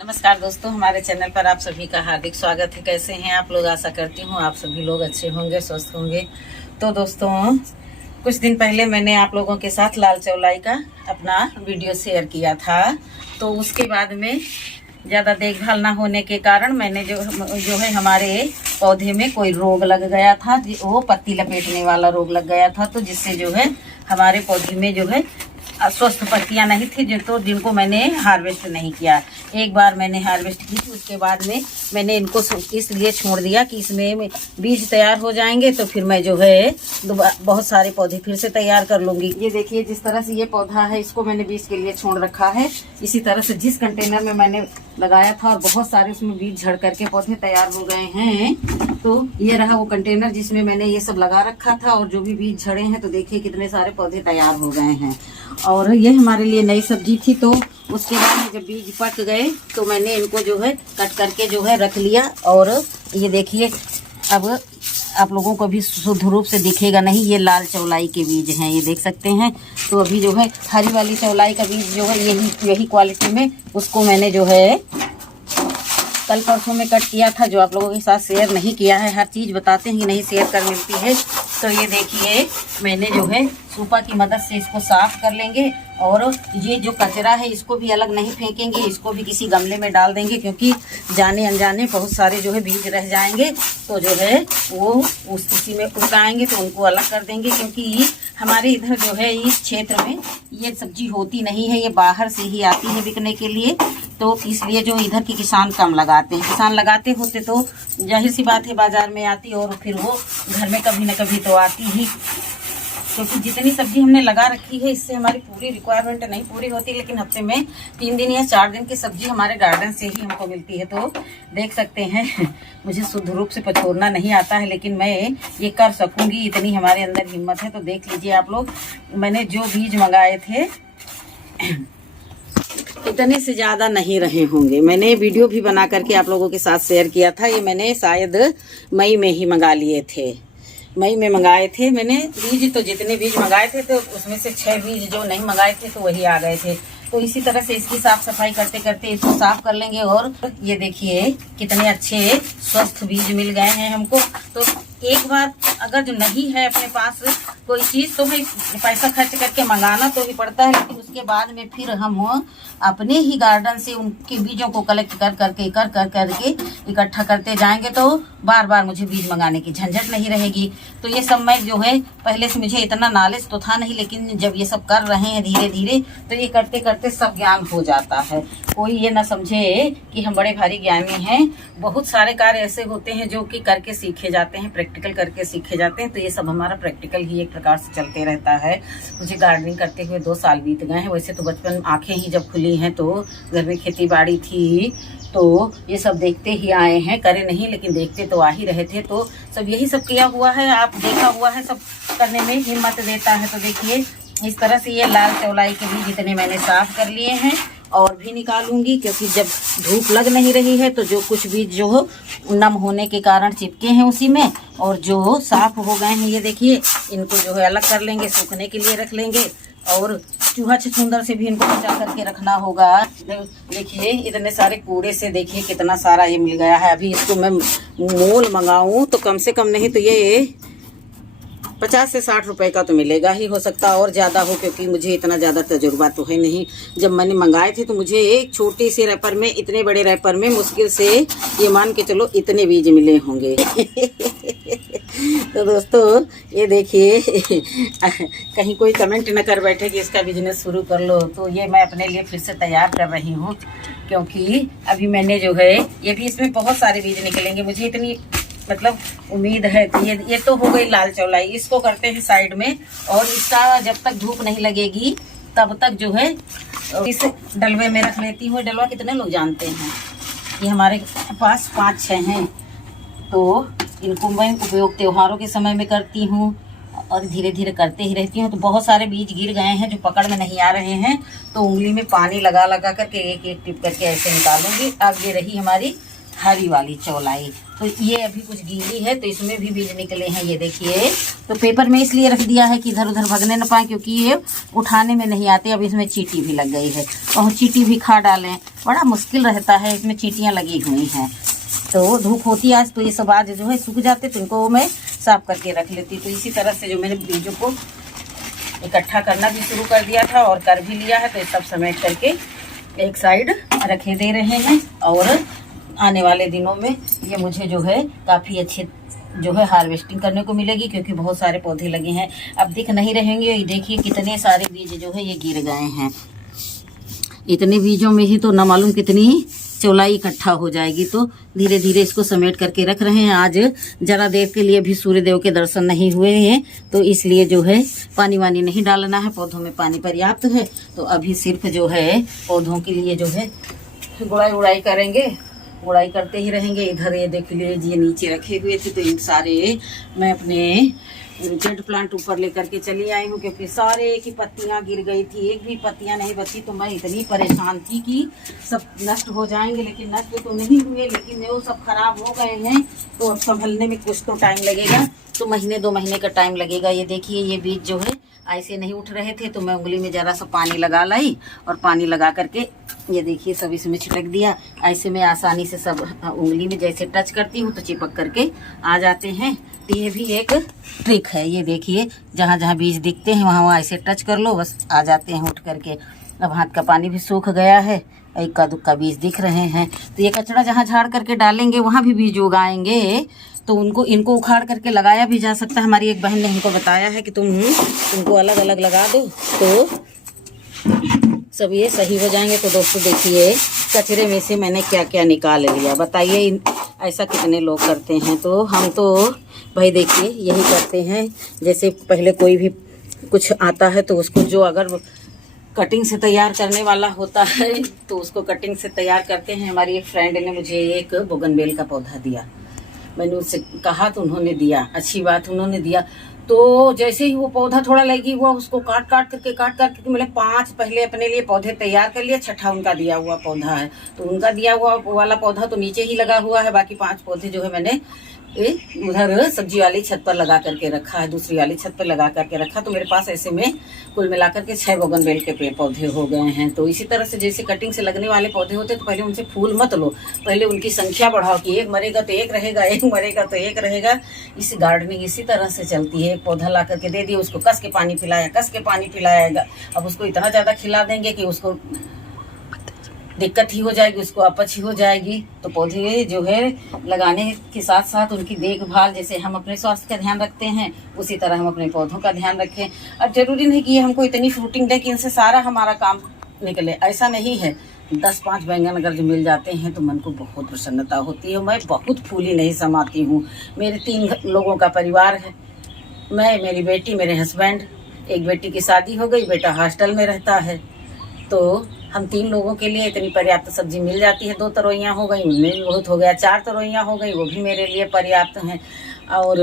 नमस्कार दोस्तों, हमारे चैनल पर आप सभी का हार्दिक स्वागत है। कैसे हैं आप लोग? आशा करती हूँ आप सभी लोग अच्छे होंगे, स्वस्थ होंगे। तो दोस्तों, कुछ दिन पहले मैंने आप लोगों के साथ लाल चौलाई का अपना वीडियो शेयर किया था। तो उसके बाद में ज़्यादा देखभाल ना होने के कारण मैंने जो है हमारे पौधे में कोई रोग लग गया था। वो पत्ती लपेटने वाला रोग लग गया था, तो जिससे जो है हमारे पौधे में जो है स्वस्थ पत्तियां नहीं थी, जिनको मैंने हार्वेस्ट नहीं किया। एक बार मैंने हार्वेस्ट की थी, उसके बाद में मैंने इनको इसलिए छोड़ दिया कि इसमें बीज तैयार हो जाएंगे, तो फिर मैं जो है बहुत सारे पौधे फिर से तैयार कर लूंगी। ये देखिए, जिस तरह से ये पौधा है, इसको मैंने बीज के लिए छोड़ रखा है। इसी तरह से जिस कंटेनर में मैंने लगाया था और बहुत सारे उसमें बीज झड़ करके पौधे तैयार हो गए हैं, तो ये रहा वो कंटेनर जिसमें मैंने ये सब लगा रखा था। और जो भी बीज झड़े हैं, तो देखिए कितने सारे पौधे तैयार हो गए हैं। और ये हमारे लिए नई सब्जी थी, तो उसके बाद में जब बीज पक गए तो मैंने इनको जो है कट करके जो है रख लिया। और ये देखिए, अब आप लोगों को भी शुद्ध रूप से दिखेगा नहीं, ये लाल चौलाई के बीज हैं, ये देख सकते हैं। तो अभी जो है हरी वाली चौलाई का बीज जो है यही क्वालिटी में उसको मैंने जो है कल परसों में कट किया था, जो आप लोगों के साथ शेयर नहीं किया है। हर चीज़ बताते हैं, नहीं शेयर कर मिलती है। तो ये देखिए, मैंने जो है सूपा की मदद से इसको साफ कर लेंगे। और ये जो कचरा है इसको भी अलग नहीं फेंकेंगे, इसको भी किसी गमले में डाल देंगे, क्योंकि जाने अनजाने बहुत सारे जो है बीज रह जाएंगे, तो जो है वो उसी में उगाएंगे, तो उनको अलग कर देंगे। क्योंकि हमारे इधर जो है इस क्षेत्र में ये सब्जी होती नहीं है, ये बाहर से ही आती है बिकने के लिए। तो इसलिए जो इधर के किसान कम लगाते हैं। किसान लगाते होते तो जाहिर सी बात है बाजार में आती, और फिर वो घर में कभी न कभी तो आती ही। क्योंकि जितनी सब्जी हमने लगा रखी है, इससे हमारी पूरी रिक्वायरमेंट नहीं पूरी होती, लेकिन हफ्ते में 3 दिन या 4 दिन की सब्जी हमारे गार्डन से ही हमको मिलती है। तो देख सकते हैं, मुझे शुद्ध रूप से पछोड़ना नहीं आता है, लेकिन मैं ये कर सकूंगी, इतनी हमारे अंदर हिम्मत है। तो देख लीजिए आप लोग, मैंने जो बीज मंगाए थे इतने से ज़्यादा नहीं रहे होंगे। मैंने वीडियो भी बना करके आप लोगों के साथ शेयर किया था। ये मैंने शायद मई में ही मंगा लिए थे, मई में मंगाए थे मैंने बीज। तो जितने बीज मंगाए थे, तो उसमें से 6 बीज जो नहीं मंगाए थे, तो वही आ गए थे। तो इसी तरह से इसकी साफ सफाई करते करते इसको साफ कर लेंगे। और ये देखिए कितने अच्छे स्वस्थ बीज मिल गए हैं हमको। तो एक बार अगर जो नहीं है अपने पास कोई चीज़, तो भाई पैसा खर्च करके मंगाना तो ही पड़ता है, लेकिन उसके बाद में फिर हम अपने ही गार्डन से उनके बीजों को कलेक्ट कर करके इकट्ठा करते जाएंगे, तो बार बार मुझे बीज मंगाने की झंझट नहीं रहेगी। तो ये सब मैं जो है पहले से मुझे इतना नॉलेज तो था नहीं, लेकिन जब ये सब कर रहे हैं धीरे धीरे, तो ये करते करते सब ज्ञान हो जाता है। कोई ये ना समझे कि हम बड़े भारी ज्ञानी हैं। बहुत सारे कार्य ऐसे होते हैं जो कि करके सीखे जाते हैं, प्रैक्टिकल करके सीखे जाते हैं। तो ये सब हमारा प्रैक्टिकल ही एक प्रकार से चलते रहता है। मुझे गार्डनिंग करते हुए 2 साल बीत गए हैं। वैसे तो बचपन आंखें ही जब खुली हैं, तो घर में खेती बाड़ी थी, तो ये सब देखते ही आए हैं, करे नहीं लेकिन देखते तो आ ही रहे थे। तो सब यही सब किया हुआ है, आप देखा हुआ है, सब करने में हिम्मत देता है। तो देखिए इस तरह से ये लाल चौलाई के बीज जितने मैंने साफ कर लिए हैं, और भी निकालूंगी, क्योंकि जब धूप लग नहीं रही है, तो जो कुछ बीज जो हो नम होने के कारण चिपके हैं उसी में, और जो साफ हो गए हैं, ये देखिए इनको जो है अलग कर लेंगे, सूखने के लिए रख लेंगे। और चूहा छछूंदर से भी इनको बचा करके रखना होगा। देखिए इतने सारे कूड़े से देखिए कितना सारा ये मिल गया है। अभी इसको मैं मोल मंगाऊं तो कम से कम नहीं तो ये 50 से 60 रुपए का तो मिलेगा ही, हो सकता और ज़्यादा हो, क्योंकि मुझे इतना ज़्यादा तजुर्बा तो है नहीं। जब मैंने मंगाए थे तो मुझे एक छोटी सी रैपर में, इतने बड़े रैपर में मुश्किल से ये मान के चलो इतने बीज मिले होंगे। तो दोस्तों ये देखिए, कहीं कोई कमेंट न कर बैठे कि इसका बिजनेस शुरू कर लो। तो ये मैं अपने लिए फिर से तैयार कर रही हूँ, क्योंकि अभी मैंने जो है ये भी, इसमें बहुत सारे बीज निकलेंगे, मुझे इतनी मतलब उम्मीद है। तो ये तो हो गई लाल चौलाई, इसको करते हैं साइड में। और इसका जब तक धूप नहीं लगेगी तब तक जो है इस डलवे में रख लेती हूँ। डलवा कितने लोग जानते हैं? ये हमारे पास 5-6 हैं। तो इनको मैं उपयोग त्योहारों के समय में करती हूँ, और धीरे धीरे करते ही रहती हूँ। तो बहुत सारे बीज गिर गए हैं जो पकड़ में नहीं आ रहे हैं, तो उंगली में पानी लगा लगा करके एक एक टिप करके ऐसे निकालूंगी। अब ये रही हमारी हरी वाली चौलाई। तो ये अभी कुछ गीली है तो इसमें भी बीज निकले हैं, ये देखिए। तो पेपर में इसलिए रख दिया है कि इधर उधर भगने न पाए, क्योंकि ये उठाने में नहीं आते। अब इसमें चींटी भी लग गई है, और चींटी भी खा डालें, बड़ा मुश्किल रहता है, इसमें चींटियाँ लगी हुई हैं। तो धूप होती आज, तो ये सब आज जो है सूख जाते, तो इनको मैं साफ करके रख लेती। तो इसी तरह से जो मैंने बीजों को इकट्ठा करना भी शुरू कर दिया था और कर भी लिया है, तो ये सब समेट करके एक साइड रखे दे रहे हैं। और आने वाले दिनों में ये मुझे जो है काफ़ी अच्छे जो है हार्वेस्टिंग करने को मिलेगी, क्योंकि बहुत सारे पौधे लगे हैं। अब दिख नहीं रहेंगे, देखिए कितने सारे बीज जो है ये गिर गए हैं। इतने बीजों में ही तो न मालूम कितनी चौलाई इकट्ठा हो जाएगी। तो धीरे धीरे इसको समेट करके रख रहे हैं। आज जरा देर के लिए भी सूर्य देव के दर्शन नहीं हुए हैं, तो इसलिए जो है पानी वानी नहीं डालना है, पौधों में पानी पर्याप्त है। तो अभी सिर्फ जो है पौधों के लिए जो है गुड़ाई उड़ाई करेंगे, गुड़ाई करते ही रहेंगे। इधर ये देख लीजिए, ये नीचे रखे हुए थे, तो इन सारे मैं अपने जेड प्लांट ऊपर लेकर के चली आई हूँ, क्योंकि सारे की पत्तियां गिर गई थी, एक भी पत्तियां नहीं बची। तो मैं इतनी परेशान थी कि सब नष्ट हो जाएंगे, लेकिन नष्ट तो नहीं हुए, लेकिन वो सब खराब हो गए हैं। तो अब संभलने में कुछ तो टाइम लगेगा, तो महीने 2 महीने का टाइम लगेगा। ये देखिए, ये बीज जो है ऐसे नहीं उठ रहे थे, तो मैं उंगली में जरा सा पानी लगा लाई, और पानी लगा करके ये देखिए सब इसमें छिटक दिया। ऐसे में आसानी से सब उंगली में जैसे टच करती हूँ तो चिपक करके आ जाते हैं। तो ये भी एक ट्रिक है। ये देखिए, जहाँ जहाँ बीज दिखते हैं वहाँ वहाँ ऐसे टच कर लो, बस आ जाते हैं उठ करके। अब हाथ का पानी भी सूख गया है, इक्का दुक्का बीज दिख रहे हैं। तो ये कचरा जहाँ झाड़ करके डालेंगे वहाँ भी बीज उगाएंगे, तो इनको उखाड़ करके लगाया भी जा सकता है। हमारी एक बहन ने हमको बताया है कि तुमको अलग अलग लगा दो तो सब ये सही हो जाएंगे। तो दोस्तों देखिए, कचरे में से मैंने क्या क्या निकाल लिया, बताइए ऐसा कितने लोग करते हैं। तो हम तो भाई देखिए यही करते हैं। जैसे पहले कोई भी कुछ आता है तो उसको जो अगर कटिंग से तैयार करने वाला होता है तो उसको कटिंग से तैयार करते हैं। हमारी एक फ्रेंड ने मुझे एक बोगनवेल का पौधा दिया, मैंने उससे कहा तो उन्होंने दिया, अच्छी बात उन्होंने दिया। तो जैसे ही वो पौधा थोड़ा लगी हुआ, उसको काट करके मैंने 5 पहले अपने लिए पौधे तैयार कर लिए। 6ठा उनका दिया हुआ पौधा है, तो उनका दिया हुआ वाला पौधा तो नीचे ही लगा हुआ है। बाकी 5 पौधे जो है मैंने उधर सब्जी वाली छत पर लगा करके रखा है, दूसरी वाली छत पर लगा करके रखा। तो मेरे पास ऐसे में कुल मिलाकर के 6 बोगनवेल के पेड़ पौधे हो गए हैं। तो इसी तरह से जैसे कटिंग से लगने वाले पौधे होते तो पहले उनसे फूल मत लो, पहले उनकी संख्या बढ़ाओ कि एक मरेगा तो एक रहेगा, एक मरेगा तो एक रहेगा। इस गार्डनिंग इसी तरह से चलती है। एक पौधा ला करके दे दिया, उसको कस के पानी पिलाएगा। अब उसको इतना ज़्यादा खिला देंगे कि उसको दिक्कत ही हो जाएगी, उसको अपच ही हो जाएगी। तो पौधे जो है लगाने के साथ साथ उनकी देखभाल, जैसे हम अपने स्वास्थ्य का ध्यान रखते हैं उसी तरह हम अपने पौधों का ध्यान रखें। अब जरूरी नहीं कि ये हमको इतनी फ्रूटिंग दे कि इनसे सारा हमारा काम निकले, ऐसा नहीं है। 10-5 बैंगन अगर जो मिल जाते हैं तो मन को बहुत प्रसन्नता होती है। मैं बहुत फूली नहीं समाती हूँ। मेरे 3 लोगों का परिवार है, मैं, मेरी बेटी, मेरे हस्बैंड। एक बेटी की शादी हो गई, बेटा हॉस्टल में रहता है। तो हम 3 लोगों के लिए इतनी पर्याप्त सब्जी मिल जाती है। 2 तरोइयाँ हो गई, उनमें भी बहुत हो गया। 4 तरोइयाँ हो गई, वो भी मेरे लिए पर्याप्त हैं। और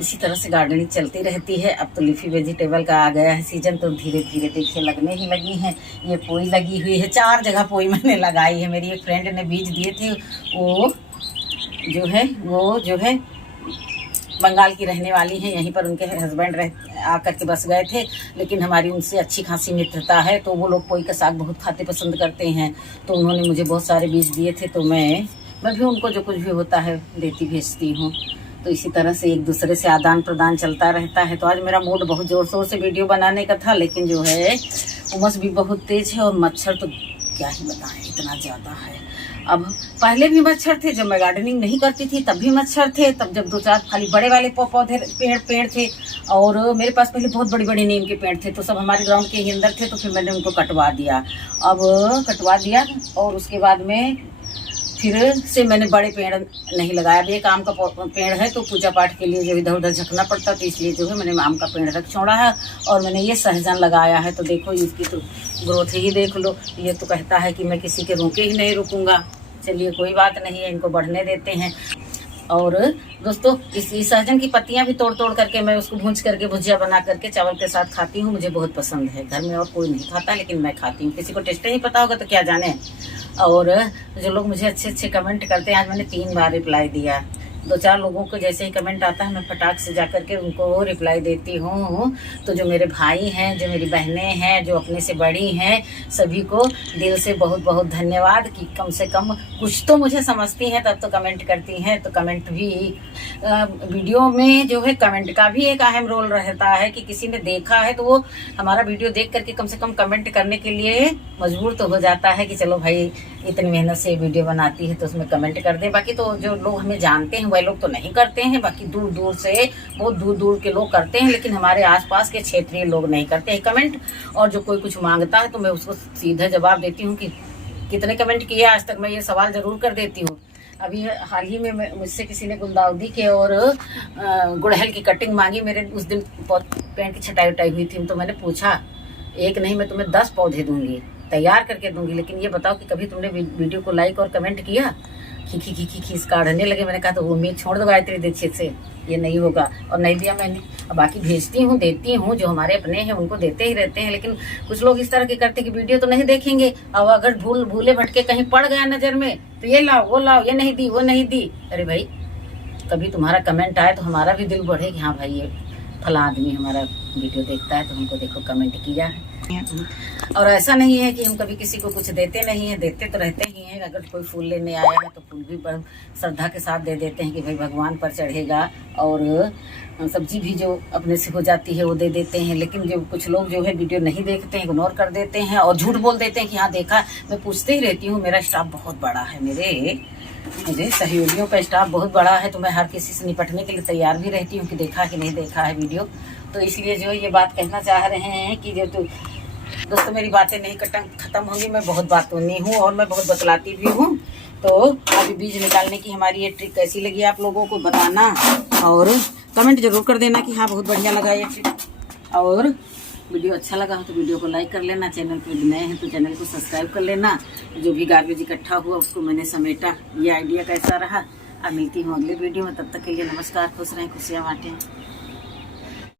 इसी तरह से गार्डनिंग चलती रहती है। अब तो लीफी वेजिटेबल का आ गया है सीजन, तो धीरे धीरे देखिए लगने ही लगी हैं। ये पोई लगी हुई है, 4 जगह पोई मैंने लगाई है। मेरी एक फ्रेंड ने बीज दिए थे, वो जो है बंगाल की रहने वाली हैं। यहीं पर उनके हस्बैंड आकर के बस गए थे, लेकिन हमारी उनसे अच्छी खासी मित्रता है। तो वो लोग पोई का साग बहुत खाते पसंद करते हैं। तो उन्होंने मुझे बहुत सारे बीज दिए थे, तो मैं भी उनको जो कुछ भी होता है देती भेजती हूँ। तो इसी तरह से एक दूसरे से आदान प्रदान चलता रहता है। तो आज मेरा मूड बहुत ज़ोर शोर से वीडियो बनाने का था, लेकिन जो है उमस भी बहुत तेज़ है और मच्छर तो क्या ही बताएं, इतना ज़्यादा है। अब पहले भी मच्छर थे, जब मैं गार्डनिंग नहीं करती थी तब भी मच्छर थे। तब जब 2-4 खाली बड़े वाले पौधे पेड़ थे, और मेरे पास पहले बहुत बड़ी बड़ी नीम के पेड़ थे, तो सब हमारे ग्राउंड के ही अंदर थे। तो फिर मैंने उनको कटवा दिया। और उसके बाद में फिर से मैंने बड़े पेड़ नहीं लगाया। अब एक आम का पेड़ है, तो पूजा पाठ के लिए जो इधर उधर झकना पड़ता, तो इसलिए जो है मैंने आम का पेड़ रख छोड़ा है। और मैंने ये सहजन लगाया है, तो देखो इसकी तो ग्रोथ ही देख लो। ये तो कहता है कि मैं किसी के रोके ही नहीं रुकूंगा। चलिए कोई बात नहीं है, इनको बढ़ने देते हैं। और दोस्तों, इस सहजन की पत्तियां भी तोड़ तोड़ करके मैं उसको भूंज करके भुजिया बना करके चावल के साथ खाती हूँ। मुझे बहुत पसंद है। घर में और कोई नहीं खाता, लेकिन मैं खाती हूँ। किसी को टेस्ट नहीं पता होगा तो क्या जाने। और जो लोग मुझे अच्छे अच्छे कमेंट करते हैं, आज मैंने 3 बार रिप्लाई दिया। 2-4 लोगों को जैसे ही कमेंट आता है मैं फटाक से जा करके उनको रिप्लाई देती हूँ। तो जो मेरे भाई हैं, जो मेरी बहनें हैं, जो अपने से बड़ी हैं, सभी को दिल से बहुत बहुत धन्यवाद कि कम से कम कुछ तो मुझे समझती हैं, तब तो कमेंट करती हैं। तो कमेंट भी वीडियो में जो है कमेंट का भी एक अहम रोल रहता है कि किसी ने देखा है तो वो हमारा वीडियो देख करके कम से कम कमेंट करने के लिए मजबूर तो हो जाता है कि चलो भाई इतनी मेहनत से वीडियो बनाती है तो उसमें कमेंट कर दे। बाकी तो जो लोग हमें जानते हैं वह लोग तो नहीं करते हैं, बाकी दूर दूर से, बहुत दूर दूर के लोग करते हैं, लेकिन हमारे आसपास के क्षेत्रीय लोग नहीं करते हैं कमेंट। और जो कोई कुछ मांगता है तो मैं उसको सीधा जवाब देती हूँ कि कितने कमेंट किए आज तक, मैं ये सवाल जरूर कर देती हूँ। अभी हाल ही में मुझसे किसी ने गुलदाउदी के और गुड़हल की कटिंग मांगी। मेरे उस दिन पेड़ की छटाई उटाई हुई थी, तो मैंने पूछा, एक नहीं मैं तुम्हें 10 पौधे दूंगी, तैयार करके दूंगी, लेकिन ये बताओ कि कभी तुमने वीडियो को लाइक और कमेंट किया? खी खीस काढ़ने लगे। मैंने कहा तो वो उम्मीद छोड़ दो गायत्री दीक्षित से, ये नहीं होगा। और नहीं दिया मैंने। अब बाकी भेजती हूँ, देती हूँ, जो हमारे अपने हैं उनको देते ही रहते हैं। लेकिन कुछ लोग इस तरह के करते कि वीडियो तो नहीं देखेंगे, और अगर भूले भटके कहीं पड़ गया नजर में तो ये लाओ वो लाओ, ये नहीं दी वो नहीं दी। अरे भाई, कभी तुम्हारा कमेंट आए तो हमारा भी दिल बढ़े कि हाँ भाई ये फला आदमी हमारा वीडियो देखता है तो हमको देखो कमेंट किया है। और ऐसा नहीं है कि हम कभी किसी को कुछ देते नहीं है, देते तो रहते ही हैं। अगर कोई फूल लेने आया है तो फूल भी श्रद्धा के साथ दे देते हैं कि भाई भगवान पर चढ़ेगा। और सब्जी भी जो अपने से हो जाती है वो दे देते हैं। लेकिन जो कुछ लोग जो है वीडियो नहीं देखते हैं, इग्नोर कर देते हैं और झूठ बोल देते हैं कि हाँ देखा। मैं पूछते ही रहती हूँ, मेरा स्टाफ बहुत बड़ा है, मेरे सहयोगियों का स्टाफ बहुत बड़ा है, तो मैं हर किसी से निपटने के लिए तैयार भी रहती हूँ कि देखा कि नहीं देखा है वीडियो। तो इसलिए जो ये बात कहना चाह रहे हैं कि जो तो दोस्तों मेरी बातें नहीं खत्म होंगी, मैं बहुत बातूनी हूँ और मैं बहुत बतलाती भी हूँ। तो अभी बीज निकालने की हमारी ये ट्रिक कैसी लगी आप लोगों को बताना, और कमेंट जरूर कर देना कि हाँ बहुत बढ़िया लगा ये ट्रिक। और वीडियो अच्छा लगा हो तो वीडियो को लाइक कर लेना, चैनल पर नए हैं तो चैनल को सब्सक्राइब कर लेना। जो भी गार्बेज इकट्ठा हुआ उसको मैंने समेटा, ये आइडिया कैसा रहा। अब मिलती हूँ अगले वीडियो में, तब तक के लिए नमस्कार, खुश रहें, खुशियाँ बांटें।